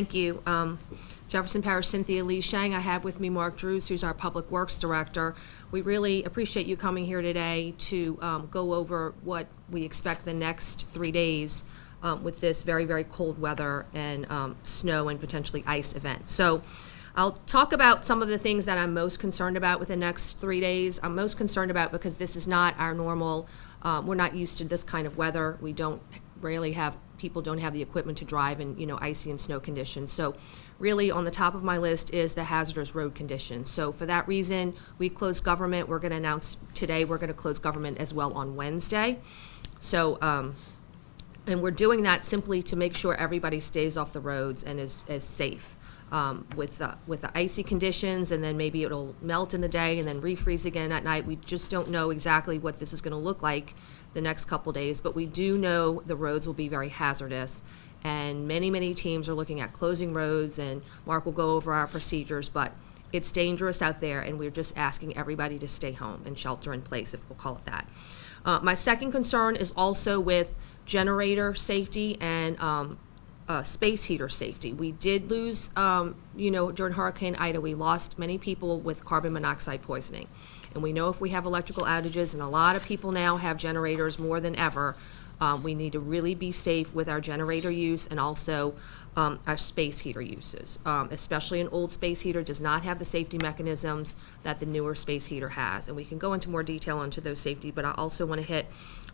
Thank you. Jefferson Parish, Cynthia Sheng. I have with me Mark Drews, who's our Public Works Director. We really appreciate you coming here today to go over what we expect the next 3 days with this very, very cold weather and snow and potentially ice event. So I'll talk about some of the things that I'm most concerned about with the next 3 days. I'm most concerned about because this is not our normal, we're not used to this kind of weather. We don't rarely have, people don't have the equipment to drive in, icy and snow conditions. So really on the top of my list is the hazardous road conditions. So for that reason, we closed government. We're going to announce today we're going to close government as well on Wednesday. So, and we're doing that simply to make sure everybody stays off the roads and is safe. With the icy conditions, and then maybe it'll melt in the day and then refreeze again at night. We just don't know exactly what this is going to look like the next couple days, but we do know the roads will be very hazardous, and many teams are looking at closing roads, and Mark will go over our procedures, but it's dangerous out there, and we're just asking everybody to stay home and shelter in place, if we'll call it that. My second concern is also with generator safety and space heater safety. We did lose, during Hurricane Ida, we lost many people with carbon monoxide poisoning. And we know if we have electrical outages, and a lot of people now have generators more than ever, we need to really be safe with our generator use and also our space heater uses. Especially an old space heater does not have the safety mechanisms that the newer space heater has. And we can go into more detail into those safety, but I also want to hit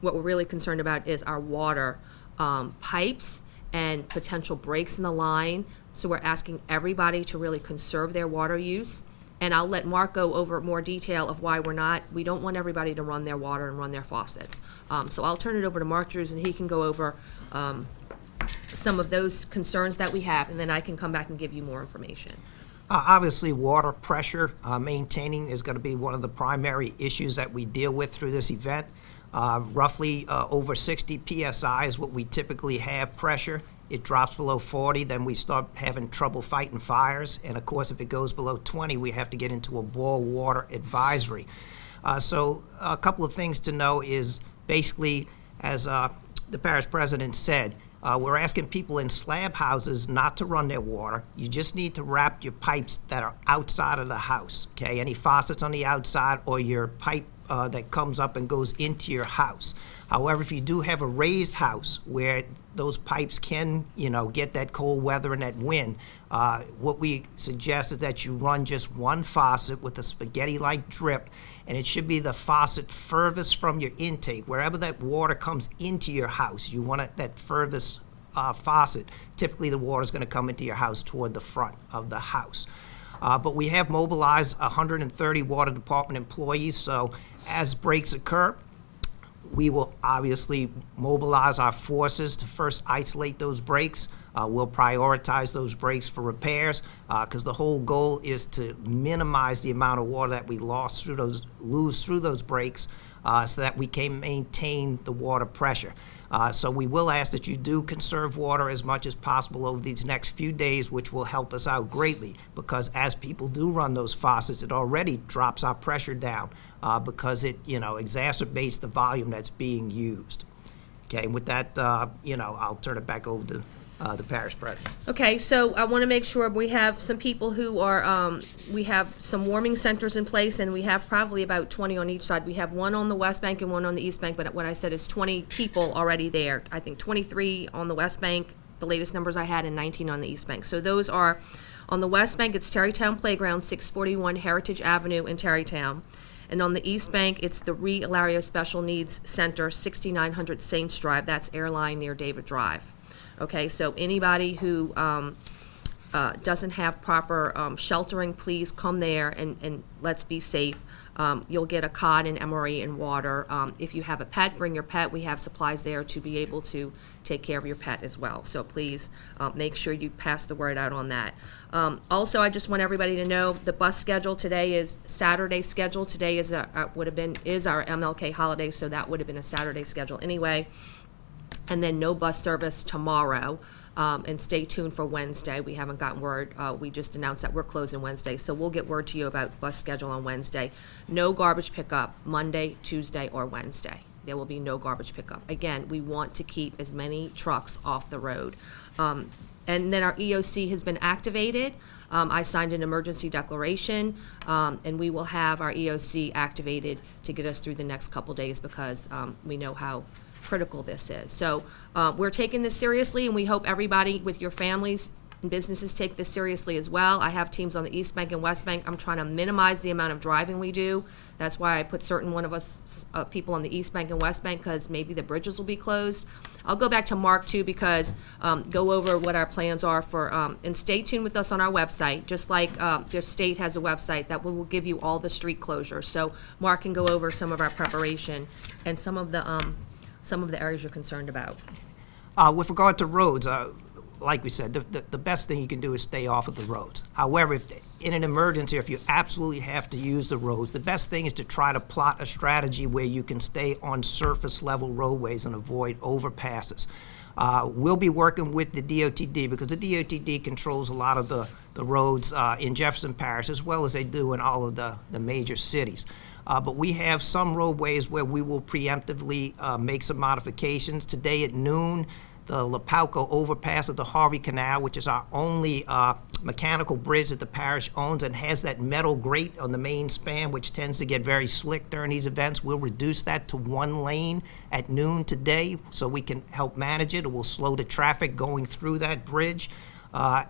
what we're really concerned about is our water pipes and potential breaks in the line. So we're asking everybody to really conserve their water use. And I'll let Mark go over more detail of why we don't want everybody to run their water and run their faucets. So I'll turn it over to Mark Drews, and he can go over some of those concerns that we have, and then I can come back and give you more information. Obviously, water pressure maintaining is going to be one of the primary issues that we deal with through this event. Roughly over 60 psi is what we typically have pressure. It drops below 40, then we start having trouble fighting fires. And of course, if it goes below 20, we have to get into a boil water advisory. So a couple of things to know is basically, as the parish president said, we're asking people in slab houses not to run their water. You just need to wrap your pipes that are outside of the house, okay? Any faucets on the outside or your pipe that comes up and goes into your house. However, if you do have a raised house where those pipes can, get that cold weather and that wind, what we suggest is that you run just one faucet with a spaghetti-like drip, and it should be the faucet furthest from your intake. Wherever that water comes into your house, you want that furthest faucet. Typically, the water is going to come into your house toward the front of the house. But we have mobilized 130 water department employees, so as breaks occur, we will obviously mobilize our forces to first isolate those breaks. We'll prioritize those breaks for repairs because the whole goal is to minimize the amount of water that we lose through those breaks so that we can maintain the water pressure. So we will ask that you do conserve water as much as possible over these next few days, which will help us out greatly because as people do run those faucets, it already drops our pressure down because it, exacerbates the volume that's being used. Okay, and with that, I'll turn it back over to the parish president. Okay, so I want to make sure we have some people who are, we have some warming centers in place, and we have probably about 20 on each side. We have one on the West Bank and one on the East Bank, but what I said is 20 people already there. I think 23 on the West Bank, the latest numbers I had, and 19 on the East Bank. So those are, on the West Bank, it's Terrytown Playground, 641 Heritage Avenue in Terrytown. And on the East Bank, it's the Ilario Special Needs Center, 6900 Saints Drive. That's Airline near David Drive. Okay, so anybody who doesn't have proper sheltering, please come there and let's be safe. You'll get a cot and MRE and water. If you have a pet, bring your pet. We have supplies there to be able to take care of your pet as well. So please make sure you pass the word out on that. Also, I just want everybody to know the bus schedule today is Saturday schedule. Today is our MLK holiday, so that would have been a Saturday schedule anyway. And then no bus service tomorrow. And stay tuned for Wednesday. We haven't gotten word. We just announced that we're closing Wednesday, so we'll get word to you about bus schedule on Wednesday. No garbage pickup Monday, Tuesday, or Wednesday. There will be no garbage pickup. Again, we want to keep as many trucks off the road. And then our EOC has been activated. I signed an emergency declaration, and we will have our EOC activated to get us through the next couple days because we know how critical this is. So we're taking this seriously, and we hope everybody with your families and businesses take this seriously as well. I have teams on the East Bank and West Bank. I'm trying to minimize the amount of driving we do. That's why I put certain one of us people on the East Bank and West Bank, because maybe the bridges will be closed. I'll go back to Mark too, because go over what our plans are for, and stay tuned with us on our website, just like the state has a website that will give you all the street closures. So Mark can go over some of our preparation and some of the areas you're concerned about. With regard to roads, like we said, the best thing you can do is stay off of the roads. However, if in an emergency, if you absolutely have to use the roads, the best thing is to try to plot a strategy where you can stay on surface level roadways and avoid overpasses. We'll be working with the DOTD because the DOTD controls a lot of the roads in Jefferson Parish, as well as they do in all of the major cities. But we have some roadways where we will preemptively make some modifications. Today at noon, the Lapalco overpass of the Harvey Canal, which is our only mechanical bridge that the parish owns and has that metal grate on the main span, which tends to get very slick during these events. We'll reduce that to 1 lane at noon today so we can help manage it. It will slow the traffic going through that bridge. At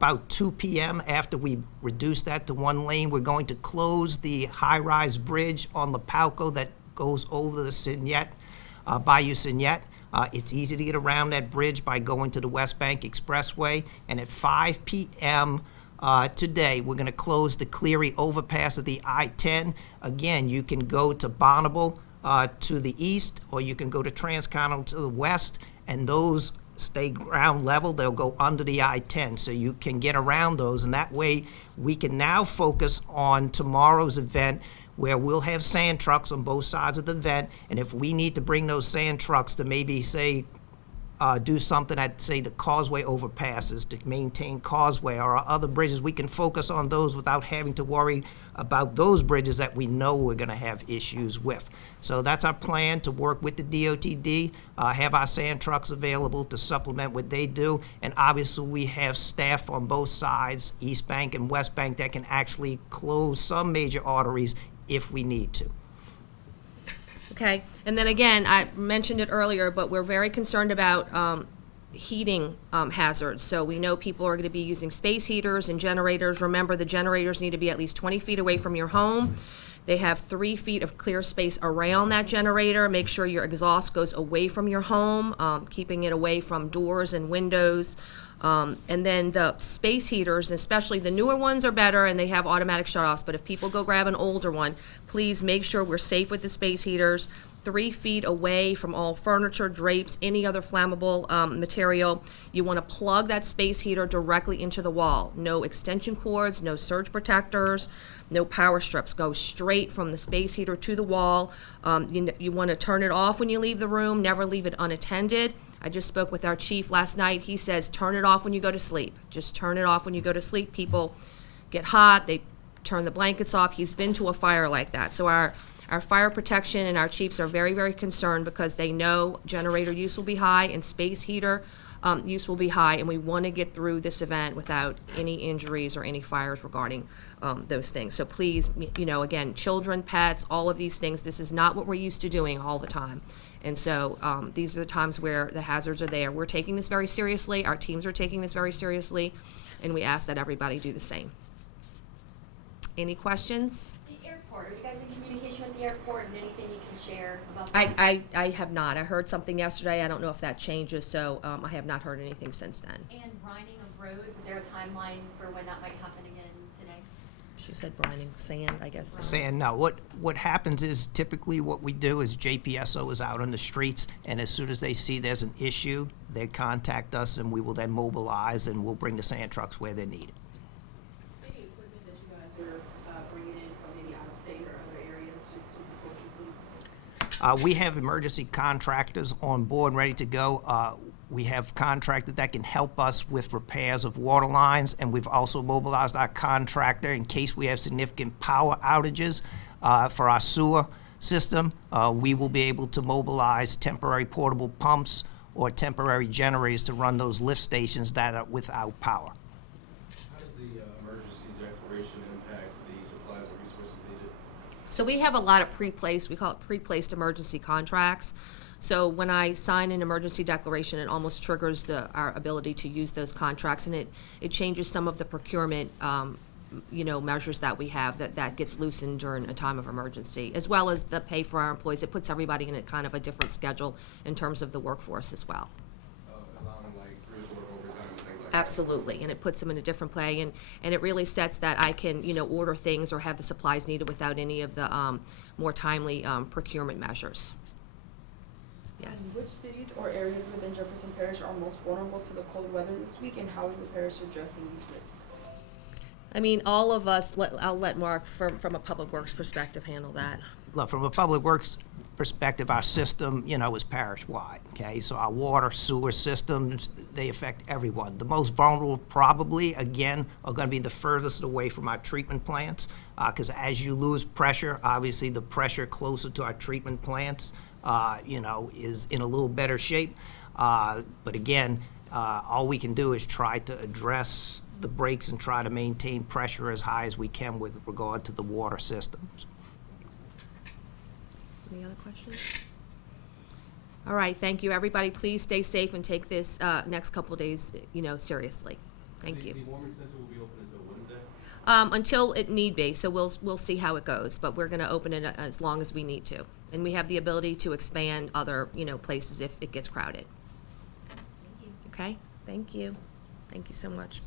about 2 p.m., after we reduce that to 1 lane, we're going to close the high-rise bridge on Lapalco that goes over the Cynthia, Bayou Cynthia. It's easy to get around that bridge by going to the West Bank Expressway. And at 5 p.m. Today, we're going to close the Cleary overpass of the I-10. Again, you can go to Bonneville to the east, or you can go to Transcontinental to the west, and those stay ground level. They'll go under the I-10, so you can get around those. And that way, we can now focus on tomorrow's event, where we'll have sand trucks on both sides of the event, and if we need to bring those sand trucks to maybe, say, do something at, say, the causeway overpasses to maintain causeway or our other bridges, we can focus on those without having to worry about those bridges that we know we're going to have issues with. So that's our plan, to work with the DOTD, have our sand trucks available to supplement what they do, and obviously we have staff on both sides, East Bank and West Bank, that can actually close some major arteries if we need to. Okay, and then again, I mentioned it earlier, but we're very concerned about heating hazards. So we know people are going to be using space heaters and generators. Remember, the generators need to be at least 20 feet away from your home. They have 3 feet of clear space around that generator. Make sure your exhaust goes away from your home, keeping it away from doors and windows. And then the space heaters, especially the newer ones, are better and they have automatic shutoffs. But if people go grab an older one, please make sure we're safe with the space heaters. 3 feet away from all furniture, drapes, any other flammable material. You want to plug that space heater directly into the wall. No extension cords, no surge protectors, no power strips. Go straight from the space heater to the wall. You want to turn it off when you leave the room. Never leave it unattended. I just spoke with our chief last night. He says, turn it off when you go to sleep. Just turn it off when you go to sleep. People get hot, they turn the blankets off. He's been to a fire like that. So our fire protection and our chiefs are very, very concerned because they know generator use will be high and space heater use will be high, and we want to get through this event without any injuries or any fires regarding those things. So please, again, children, pets, all of these things, this is not what we're used to doing all the time. And so these are the times where the hazards are there. We're taking this very seriously. Our teams are taking this very seriously, and we ask that everybody do the same. Any questions? The airport, are you guys in communication with the airport, and anything you can share about that? I have not. I heard something yesterday. I don't know if that changes, so I have not heard anything since then. And brining of roads, is there a timeline for when that might happen again today? She said brining, sand, I guess. Saying no. What happens is typically what we do is JPSO is out on the streets, and as soon as they see there's an issue, they contact us, and we will then mobilize, and we'll bring the sand trucks where they're needed. Any equipment that you guys are bringing in from maybe out of state or other areas just to support your fleet? We have emergency contractors on board ready to go. We have contractors that can help us with repairs of water lines, and we've also mobilized our contractor in case we have significant power outages for our sewer system. We will be able to mobilize temporary portable pumps or temporary generators to run those lift stations that are without power. How does the emergency declaration impact the supplies and resources needed? So we have a lot of pre-placed, we call it pre-placed emergency contracts. So when I sign an emergency declaration, it almost triggers our ability to use those contracts, and it changes some of the procurement, measures that we have that gets loosened during a time of emergency, as well as the pay for our employees. It puts everybody in a kind of a different schedule in terms of the workforce as well. Allowing like crews to work overtime and things like that? Absolutely, and it puts them in a different play, and it really sets that I can, order things or have the supplies needed without any of the more timely procurement measures. Yes. Which cities or areas within Jefferson Parish are most vulnerable to the cold weather this week, and how is the parish addressing these risks? I mean, all of us, I'll let Mark, from a Public Works perspective, handle that. Look, from a public works perspective, our system, is parish-wide, okay? So our water, sewer systems, they affect everyone. The most vulnerable probably, again, are gonna be the furthest away from our treatment plants, because as you lose pressure, obviously the pressure closer to our treatment plants, is in a little better shape. But again, all we can do is try to address the breaks and try to maintain pressure as high as we can with regard to the water systems. Any other questions? All right, thank you, everybody. Please stay safe and take this next couple days, seriously. Thank you. The warming center will be open until Wednesday? Until it need be, so we'll see how it goes, but we're gonna open it as long as we need to. And we have the ability to expand other, places if it gets crowded. Thank you. Okay? Thank you. Thank you so much.